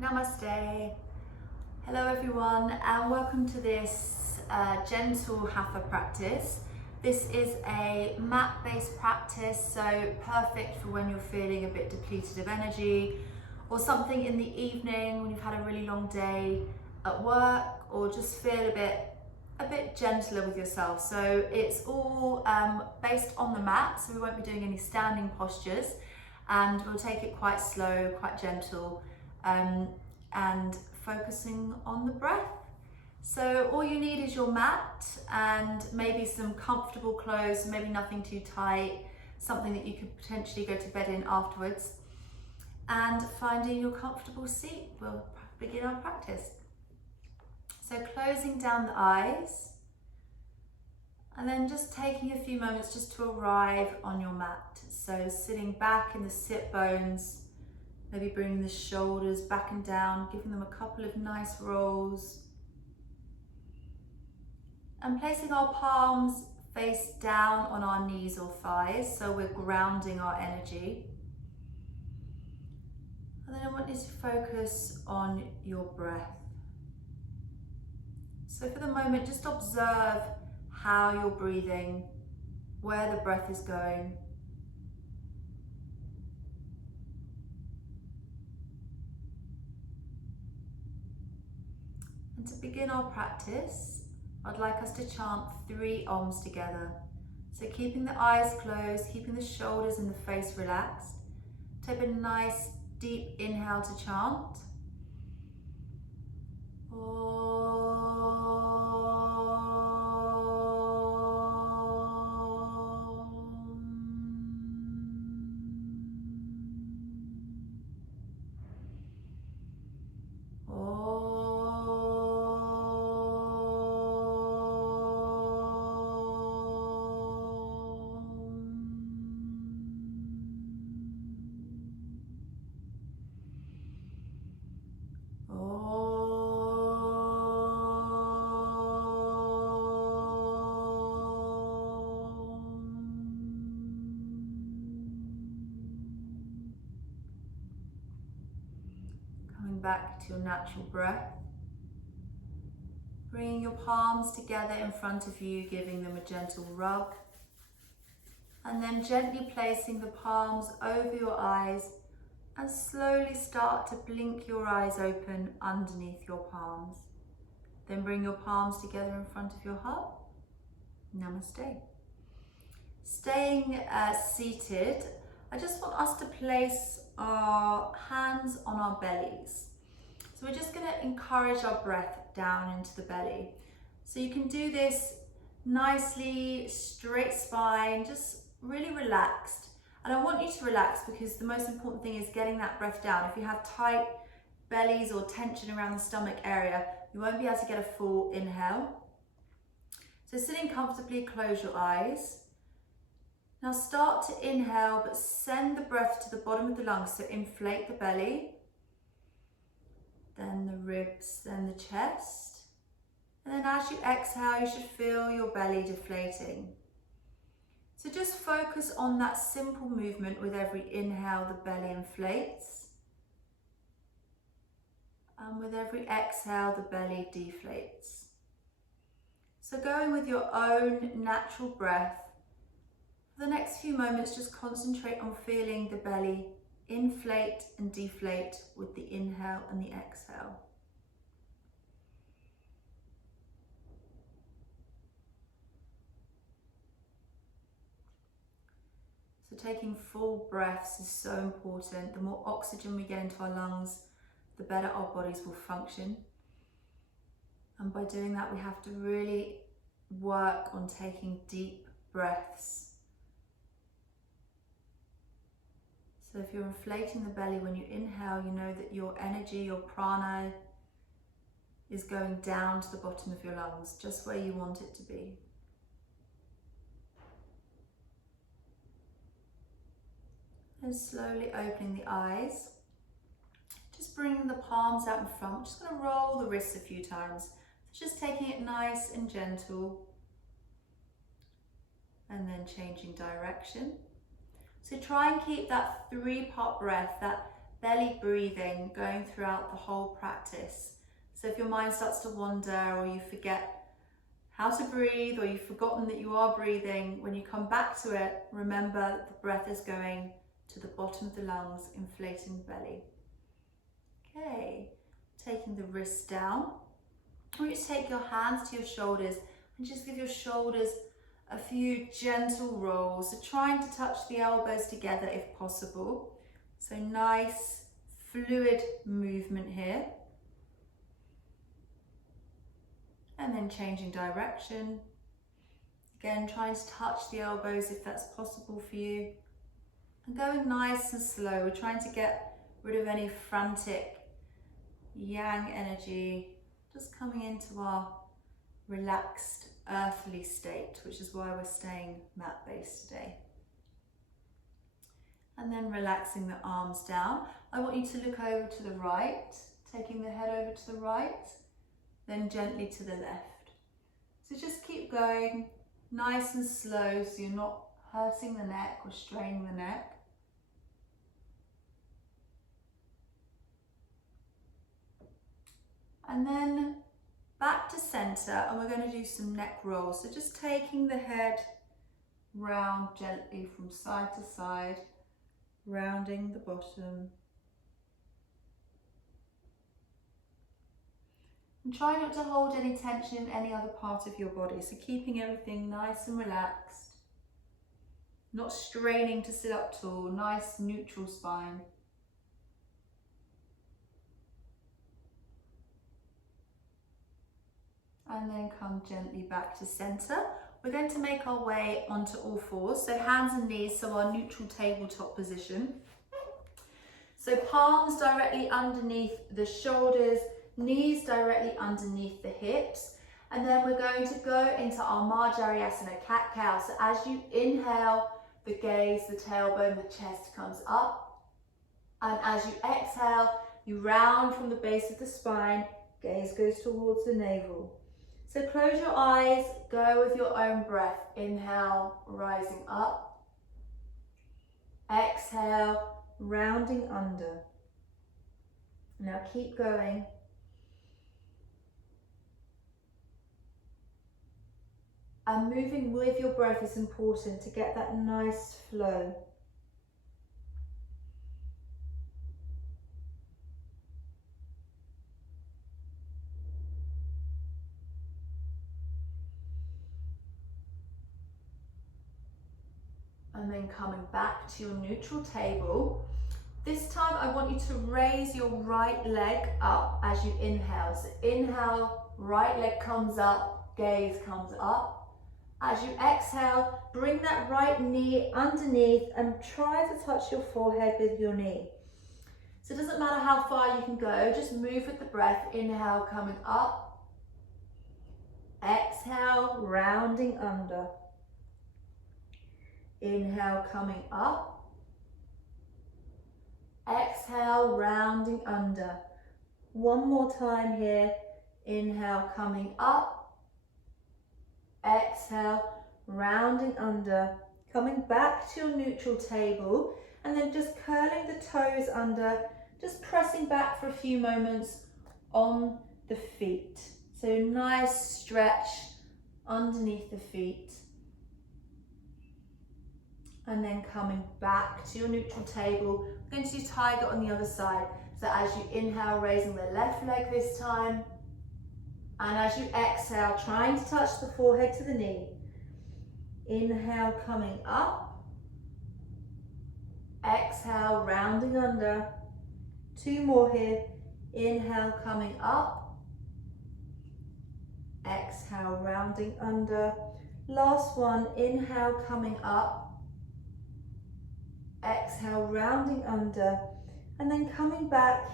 Namaste. Hello everyone and welcome to this gentle hatha practice. This is a mat-based practice, so perfect for when you're feeling a bit depleted of energy or something in the evening when you've had a really long day at work, or just feel a bit gentler with yourself. So it's all based on the mat, so we won't be doing any standing postures, and we'll take it quite slow, quite gentle, and focusing on the breath. So all you need is your mat and maybe some comfortable clothes, maybe nothing too tight, something that you could potentially go to bed in afterwards, and finding your comfortable seat. We'll begin our practice. So closing down the eyes and then just taking a few moments just to arrive on your mat. So sitting back in the sit bones, maybe bringing the shoulders back and down, giving them a couple of nice rolls. And placing our palms face down on our knees or thighs, so we're grounding our energy. And then I want you to focus on your breath. So for the moment, just observe how you're breathing, where the breath is going. And to begin our practice, I'd like us to chant 3 Oms together. So keeping the eyes closed, keeping the shoulders and the face relaxed. Take a nice deep inhale to chant. Back to your natural breath. Bringing your palms together in front of you, giving them a gentle rub. And then gently placing the palms over your eyes and slowly start to blink your eyes open underneath your palms. Then bring your palms together in front of your heart. Namaste. Staying seated, I just want us to place our hands on our bellies. So we're just going to encourage our breath down into the belly. So you can do this nicely, straight spine, just really relaxed. And I want you to relax because the most important thing is getting that breath down. If you have tight bellies or tension around the stomach area, you won't be able to get a full inhale. So sitting comfortably, close your eyes. Now start to inhale, but send the breath to the bottom of the lungs, so inflate the belly, then the ribs, then the chest. And then as you exhale, you should feel your belly deflating. So just focus on that simple movement. With every inhale, the belly inflates. And with every exhale, the belly deflates. So going with your own natural breath, for the next few moments, just concentrate on feeling the belly inflate and deflate with the inhale and the exhale. So taking full breaths is so important. The more oxygen we get into our lungs, the better our bodies will function. And by doing that, we have to really work on taking deep breaths. So if you're inflating the belly when you inhale, you know that your energy, your prana, is going down to the bottom of your lungs, just where you want it to be. And slowly opening the eyes, just bringing the palms out in front. I'm just going to roll the wrists a few times. So just taking it nice and gentle, and then changing direction. So try and keep that 3-part breath, that belly breathing going throughout the whole practice. So if your mind starts to wander or you forget how to breathe or you've forgotten that you are breathing, when you come back to it, remember that the breath is going to the bottom of the lungs, inflating the belly. Okay, taking the wrists down. I want you to take your hands to your shoulders and just give your shoulders a few gentle rolls. So trying to touch the elbows together if possible. So nice fluid movement here. And then changing direction. Again, trying to touch the elbows if that's possible for you. And going nice and slow. We're trying to get rid of any frantic yang energy, just coming into our relaxed earthly state, which is why we're staying mat-based today. And then relaxing the arms down. I want you to look over to the right, taking the head over to the right, then gently to the left. So just keep going nice and slow so you're not hurting the neck or straining the neck. And then back to center, and we're going to do some neck rolls. So just taking the head round gently from side to side, rounding the bottom. And try not to hold any tension in any other part of your body. So keeping everything nice and relaxed, not straining to sit up tall, nice neutral spine. And then come gently back to center. We're going to make our way onto all fours, so hands and knees, so our neutral tabletop position. So palms directly underneath the shoulders, knees directly underneath the hips, and then we're going to go into our Marjariyasana, cat-cow. So as you inhale, the gaze, the tailbone, the chest comes up, and as you exhale, you round from the base of the spine, gaze goes towards the navel. So close your eyes, go with your own breath. Inhale, rising up. Exhale, rounding under. Now keep going. And moving with your breath is important to get that nice flow. And then coming back to your neutral table. This time I want you to raise your right leg up as you inhale. So inhale, right leg comes up, gaze comes up. As you exhale, bring that right knee underneath and try to touch your forehead with your knee. So it doesn't matter how far you can go, just move with the breath. Inhale, coming up. Exhale, rounding under. Inhale, coming up. Exhale, rounding under. One more time here. Inhale, coming up. Exhale, rounding under. Coming back to your neutral table and then just curling the toes under, just pressing back for a few moments on the feet. So nice stretch underneath the feet. And then coming back to your neutral table. We're going to do tiger on the other side. So as you inhale, raising the left leg this time. And as you exhale, trying to touch the forehead to the knee. Inhale, coming up. Exhale, rounding under. Two more here. Inhale, coming up. Exhale, rounding under. Last one, inhale, coming up. Exhale, rounding under, and then coming back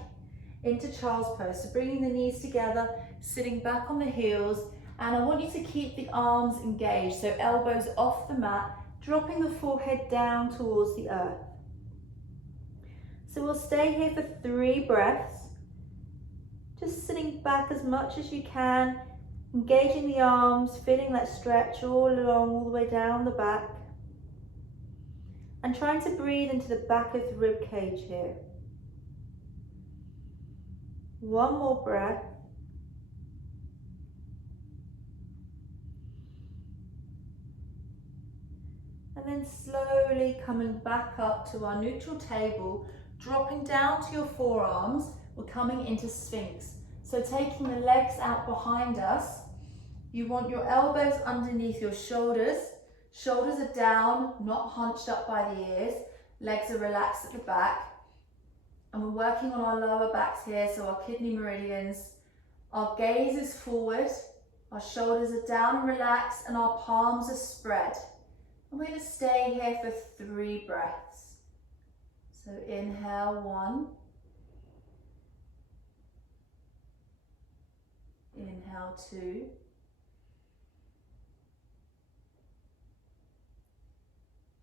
into child's pose. So bringing the knees together, sitting back on the heels, and I want you to keep the arms engaged, so elbows off the mat, dropping the forehead down towards the earth. So we'll stay here for 3 breaths, just sitting back as much as you can, engaging the arms, feeling that stretch all along, all the way down the back. And trying to breathe into the back of the rib cage here. One more breath. And then slowly coming back up to our neutral table, dropping down to your forearms. We're coming into Sphinx. So taking the legs out behind us, you want your elbows underneath your shoulders. Shoulders are down, not hunched up by the ears. Legs are relaxed at the back. And we're working on our lower backs here, so our kidney meridians. Our gaze is forward, our shoulders are down and relaxed, and our palms are spread. And we're going to stay here for 3 breaths. So inhale 1. Inhale 2.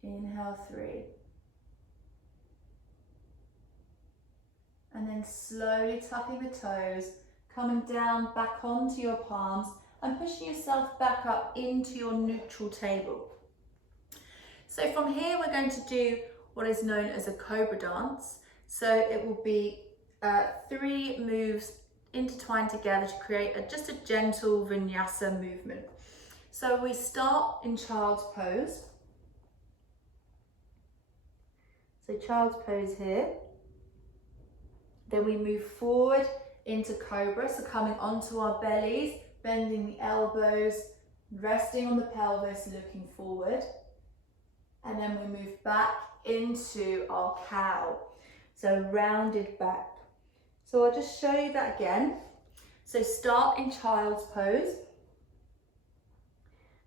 Inhale 3. And then slowly tucking the toes, coming down back onto your palms and pushing yourself back up into your neutral table. So from here we're going to do what is known as a cobra dance. So it will be 3 moves intertwined together to create just a gentle vinyasa movement. So we start in child's pose. So child's pose here. Then we move forward into cobra, so coming onto our bellies, bending the elbows, resting on the pelvis, looking forward. And then we move back into our cow, so rounded back. So I'll just show you that again. So start in child's pose.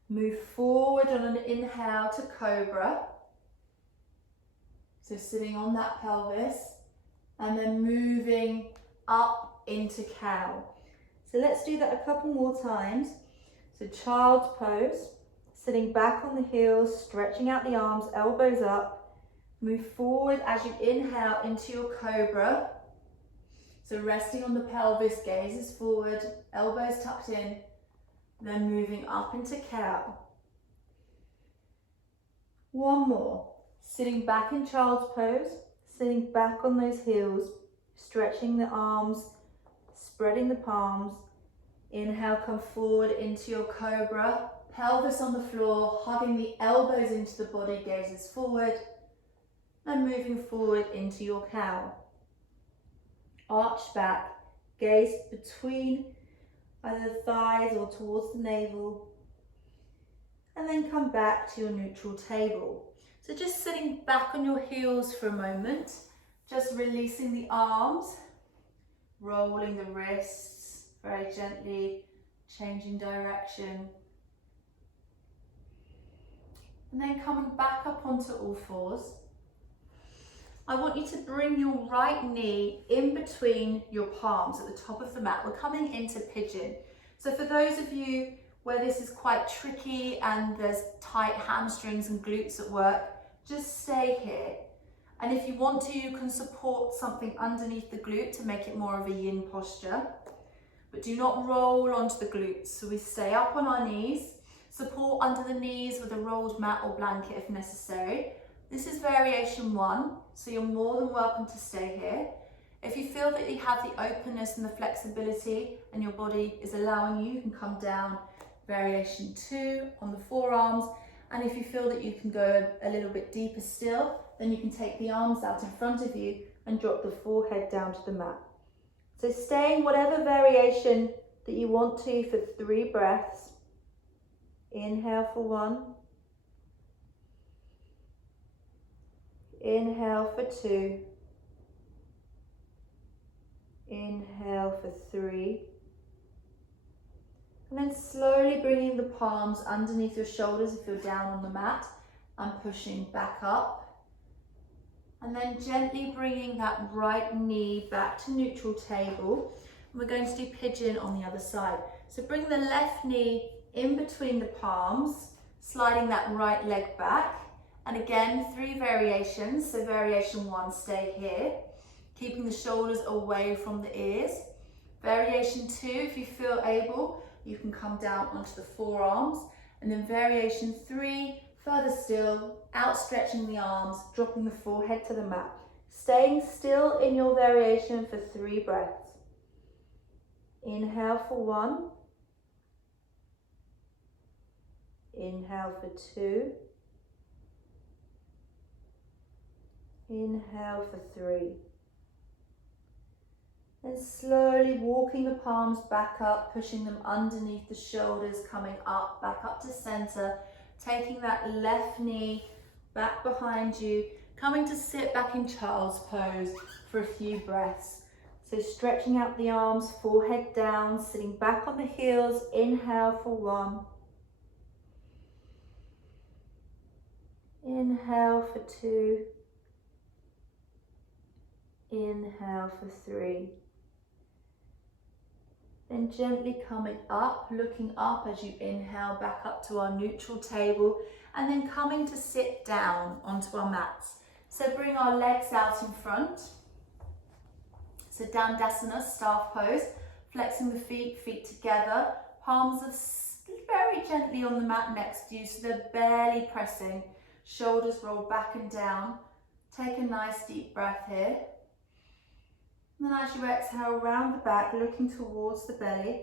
Move forward on an inhale to cobra. So sitting on that pelvis. And then moving up into cow. So let's do that a couple more times. So child's pose, sitting back on the heels, stretching out the arms, elbows up. Move forward as you inhale into your cobra. So resting on the pelvis, gaze is forward, elbows tucked in. Then moving up into cow. One more. Sitting back in child's pose. Sitting back on those heels, stretching the arms, spreading the palms. Inhale, come forward into your cobra, pelvis on the floor, hugging the elbows into the body, gazes forward, and moving forward into your cow. Arch back, gaze between either the thighs or towards the navel, and then come back to your neutral table. So just sitting back on your heels for a moment, just releasing the arms, rolling the wrists very gently, changing direction. And then coming back up onto all fours. I want you to bring your right knee in between your palms at the top of the mat. We're coming into pigeon. So for those of you where this is quite tricky and there's tight hamstrings and glutes at work, just stay here. And if you want to, you can support something underneath the glute to make it more of a yin posture. But do not roll onto the glutes. So we stay up on our knees, support under the knees with a rolled mat or blanket if necessary. This is variation 1, so you're more than welcome to stay here. If you feel that you have the openness and the flexibility and your body is allowing you, you can come down variation 2 on the forearms. And if you feel that you can go a little bit deeper still, then you can take the arms out in front of you and drop the forehead down to the mat. So stay in whatever variation that you want to for 3 breaths. Inhale for 1. Inhale for 2. Inhale for 3. And then slowly bringing the palms underneath your shoulders if you're down on the mat and pushing back up. And then gently bringing that right knee back to neutral table. And we're going to do pigeon on the other side. So bring the left knee in between the palms, sliding that right leg back. And again, 3 variations. So variation 1, stay here, keeping the shoulders away from the ears. Variation 2, if you feel able, you can come down onto the forearms. And then variation 3, further still, outstretching the arms, dropping the forehead to the mat. Staying still in your variation for 3 breaths. Inhale for 1. Inhale for 2. Inhale for 3. And slowly walking the palms back up, pushing them underneath the shoulders, coming up, back up to center, taking that left knee back behind you, coming to sit back in child's pose for a few breaths. So stretching out the arms, forehead down, sitting back on the heels. Inhale for 1. Inhale for 2. Inhale for 3. Then gently coming up, looking up as you inhale back up to our neutral table, and then coming to sit down onto our mats. So bring our legs out in front. So Dandasana, staff pose, flexing the feet together, palms are very gently on the mat next to you, so they're barely pressing. Shoulders roll back and down. Take a nice deep breath here. And then as you exhale, round the back, looking towards the belly.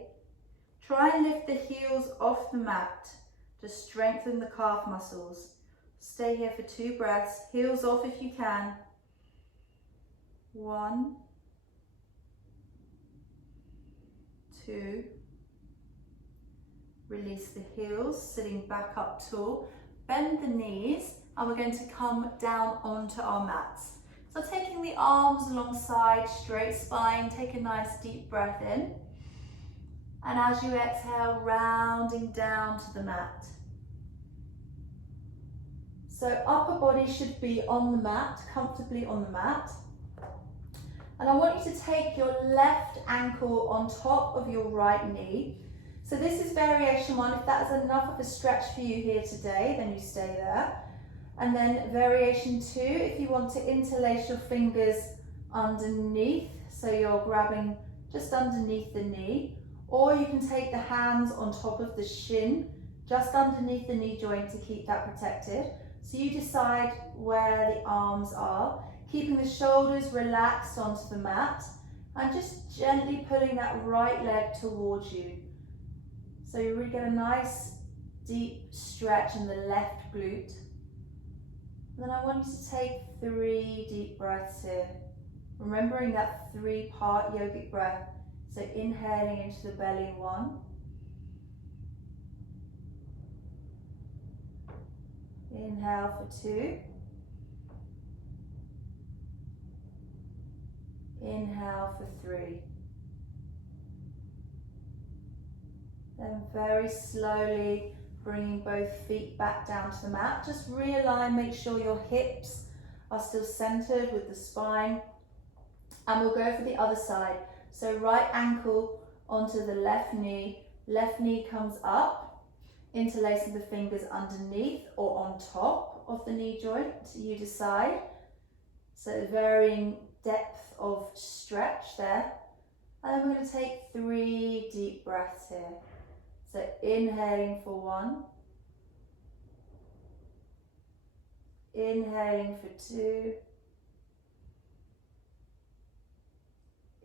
Try and lift the heels off the mat to strengthen the calf muscles. Stay here for 2 breaths. Heels off if you can. 1, 2. Release the heels, sitting back up tall. Bend the knees, and we're going to come down onto our mats. So taking the arms alongside, straight spine, take a nice deep breath in. And as you exhale, rounding down to the mat. So upper body should be on the mat, comfortably on the mat. And I want you to take your left ankle on top of your right knee. So this is variation 1. If that is enough of a stretch for you here today, then you stay there. And then variation 2, if you want to interlace your fingers underneath, so you're grabbing just underneath the knee, or you can take the hands on top of the shin, just underneath the knee joint to keep that protected. So you decide where the arms are, keeping the shoulders relaxed onto the mat, and just gently pulling that right leg towards you. So you really get a nice deep stretch in the left glute. And then I want you to take 3 deep breaths here, remembering that 3-part yogic breath. So inhaling into the belly, 1. Inhale for 2. Inhale for 3. Then very slowly bringing both feet back down to the mat. Just realign, make sure your hips are still centered with the spine. And we'll go for the other side. So right ankle onto the left knee comes up, interlacing the fingers underneath or on top of the knee joint, you decide. So varying depth of stretch there. And then we're going to take 3 deep breaths here. So inhaling for 1, inhaling for 2,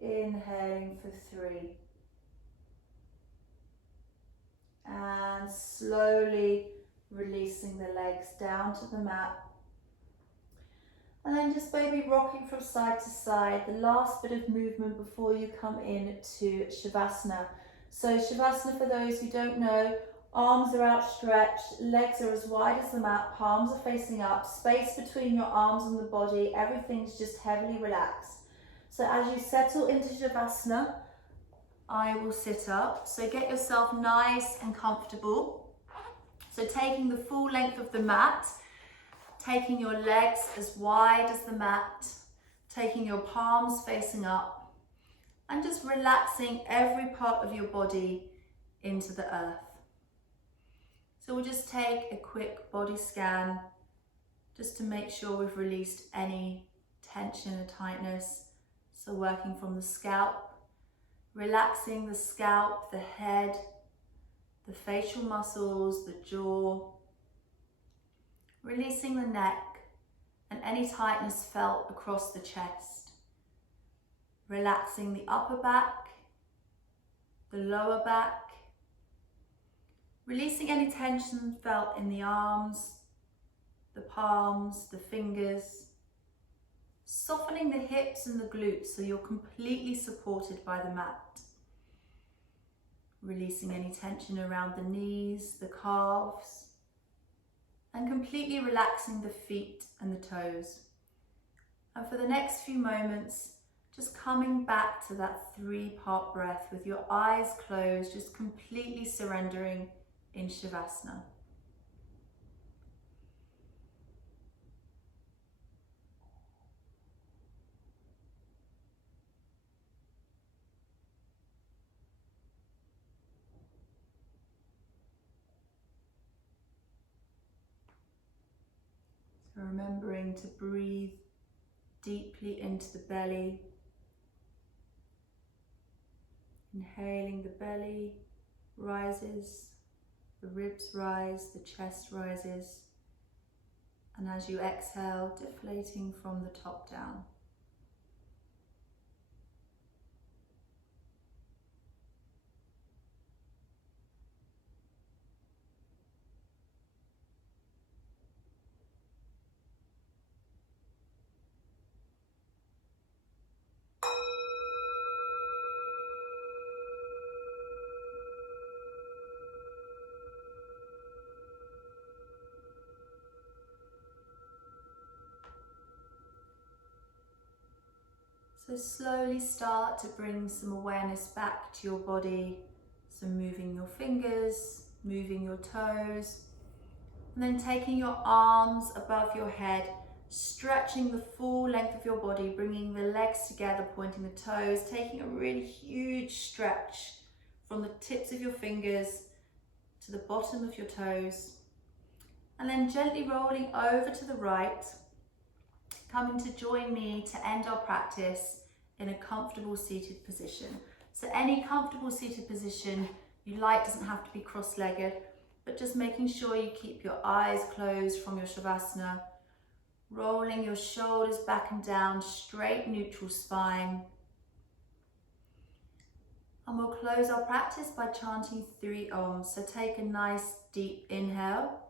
inhaling for 3. And slowly releasing the legs down to the mat. And then just maybe rocking from side to side, the last bit of movement before you come into Shavasana. So Shavasana, for those who don't know, arms are outstretched, legs are as wide as the mat, palms are facing up, space between your arms and the body, everything's just heavily relaxed. So as you settle into Shavasana, I will sit up. So get yourself nice and comfortable. So taking the full length of the mat, taking your legs as wide as the mat, taking your palms facing up, and just relaxing every part of your body into the earth. So we'll just take a quick body scan just to make sure we've released any tension or tightness. So working from the scalp, relaxing the scalp, the head, the facial muscles, the jaw, releasing the neck and any tightness felt across the chest. Relaxing the upper back, the lower back, releasing any tension felt in the arms, the palms, the fingers, softening the hips and the glutes so you're completely supported by the mat. Releasing any tension around the knees, the calves, and completely relaxing the feet and the toes. And for the next few moments, just coming back to that 3-part breath with your eyes closed, just completely surrendering in Shavasana. So remembering to breathe deeply into the belly. Inhaling, the belly rises, the ribs rise, the chest rises, and as you exhale, deflating from the top down. So slowly start to bring some awareness back to your body. So moving your fingers, moving your toes, and then taking your arms above your head, stretching the full length of your body, bringing the legs together, pointing the toes, taking a really huge stretch from the tips of your fingers to the bottom of your toes, and then gently rolling over to the right, coming to join me to end our practice in a comfortable seated position. So any comfortable seated position you like, doesn't have to be cross-legged, but just making sure you keep your eyes closed from your Shavasana, rolling your shoulders back and down, straight neutral spine. And we'll close our practice by chanting 3 Oms. So take a nice deep inhale.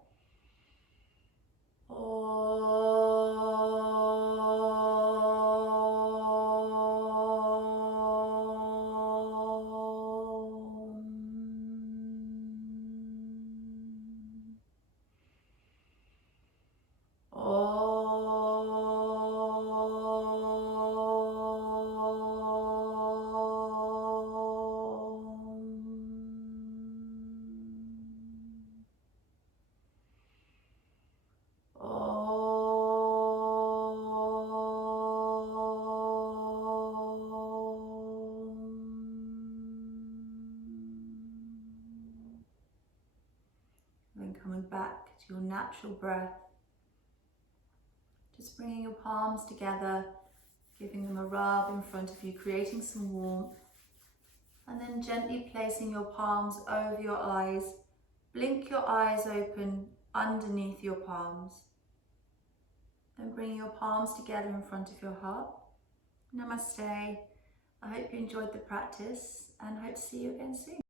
Then coming back to your natural breath, just bringing your palms together, giving them a rub in front of you, creating some warmth, and then gently placing your palms over your eyes. Blink your eyes open underneath your palms. Then bringing your palms together in front of your heart. Namaste. I hope you enjoyed the practice and hope to see you again soon.